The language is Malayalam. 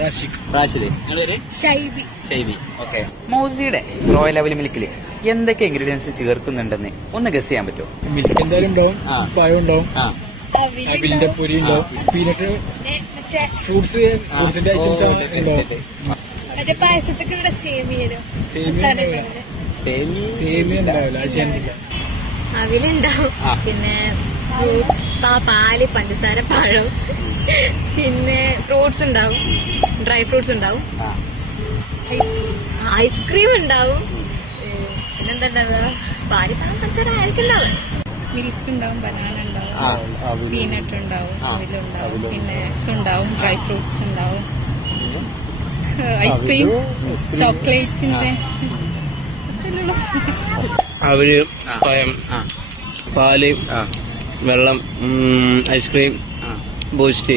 റാഷിദ്. ഷൈബി. ഓക്കെ. മൗസിയുടെ റോയൽ ലെവൽ മിൽക്കില് എന്തൊക്കെ ഇൻഗ്രീഡിയൻസ് ചേർക്കുന്നുണ്ടെന്ന് ഒന്ന് ഗസ് ചെയ്യാൻ പറ്റുമോ? മിൽക്ക് എന്തായാലും ഉണ്ടാവും, പഴം ഉണ്ടാവും, അവിലിന്റെ പൊരി ഉണ്ടാവും, പീനട്ട് ഫ്രൂട്ട്സിന്റെ ഐറ്റംസ് ഉണ്ടാവും. അവിലുണ്ടാവും, പിന്നെ ഫ്രൂട്ട്സ്, പാല്, പഞ്ചസാര, പഴം, പിന്നെ ഫ്രൂട്ട്സ് ഉണ്ടാവും, ഡ്രൈ ഫ്രൂട്ട്സ് ഉണ്ടാവും, ഐസ്ക്രീം ഉണ്ടാവും, പിന്നെന്താ ഉണ്ടാവുക, പാല്, പഴം, പഞ്ചസാര ആയിരിക്കും ഉണ്ടാവുക. മിൽക്ക് ഉണ്ടാവും, ബനാന ഉണ്ടാവും, പീനട്ട് ഉണ്ടാവും, അവിലുണ്ടാവും, പിന്നെ ഉണ്ടാവും, ഡ്രൈ ഫ്രൂട്ട്സ് ഉണ്ടാവും, ഐസ്ക്രീം, ചോക്ലേറ്റിന്റെ അവല്, പഴം, പാല്, വെള്ളം, ഐസ്ക്രീം, ബൂസ്റ്റ്,